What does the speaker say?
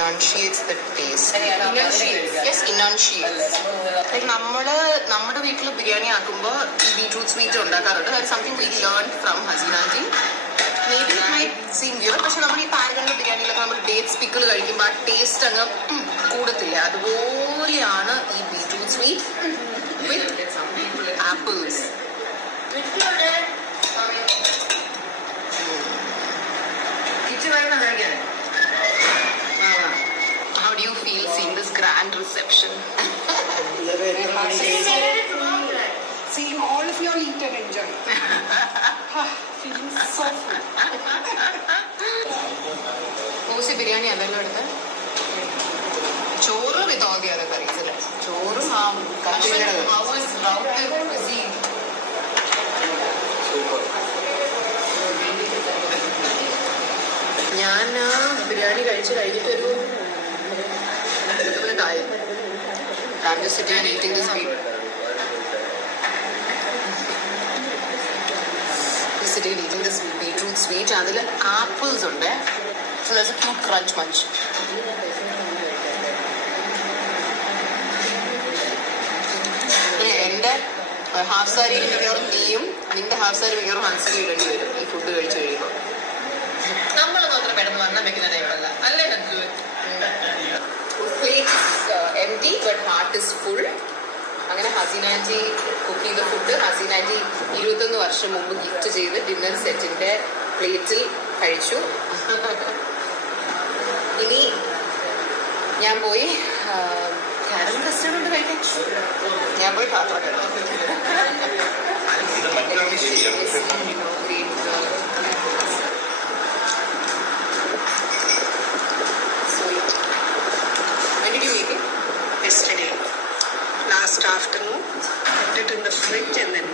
enunciates the taste. Yes, enunciates. Like നമ്മുടെ വീട്ടിൽ ബിരിയാണി ആക്കുമ്പോൾ ഈ ബീട്രൂട്ട് സ്വീറ്റ് ഉണ്ടാക്കാറുണ്ട്. That is something we learned from Hasina ji. Maybe it might seem weird, പക്ഷെ നമ്മൾ ഈ പാരഗണിലെ ബിരിയാണിയിലൊക്കെ നമ്മൾ ഡേറ്റ്സ് പിക്കിൾ കഴിക്കുമ്പോൾ ആ ടേസ്റ്റ് അങ്ങ് കൂടത്തില്ല. അതുപോലെയാണ് ഈ beetroot sweet with apples. How do you feel seeing this grand reception? Seeing all of you eat and enjoy. Feeling so full. Mostly biryani alalla edutha. Choru with all the other curries. Choru Kashmir. How was routed cuisine? Super. ഞാൻ ബിരിയാണി കഴിച്ച് കഴിഞ്ഞിട്ടൊരു time. I'm just sitting and eating this meat. Sitting and eating this beetroot sweet. അതിൽ apples ഉണ്ട്. So there's a cute crunch munch. എൻ്റെ half sari മിക്കവാറും നീയും നിന്റെ half sari മിക്കവാറും ഹൻസിൽ ഇടേണ്ടി വരും ഈ ഫുഡ് കഴിച്ച് കഴിയുമ്പോൾ. നമ്മളൊന്നും അത്ര പെട്ടെന്ന് വണ്ണം വെക്കുന്ന ടൈമല്ല അല്ലേ Hansu? Plate is empty but heart is full. അങ്ങനെ ഹസീനാജി കുക്ക് ചെയ്ത ഫുഡ് ഹസീനാജി 21 വർഷം മുമ്പ് ഗിഫ്റ്റ് ചെയ്ത് ഡിന്നർ സെറ്റിന്റെ പ്ലേറ്റിൽ കഴിച്ചു. ഇനി ഞാൻ പോയി കാരമൽ കസ്റ്റർഡ് കൊണ്ട് കഴിക്കാൻ. ഞാൻ പോയി പാത്രം Yesterday, last afternoon, kept it in the fridge and then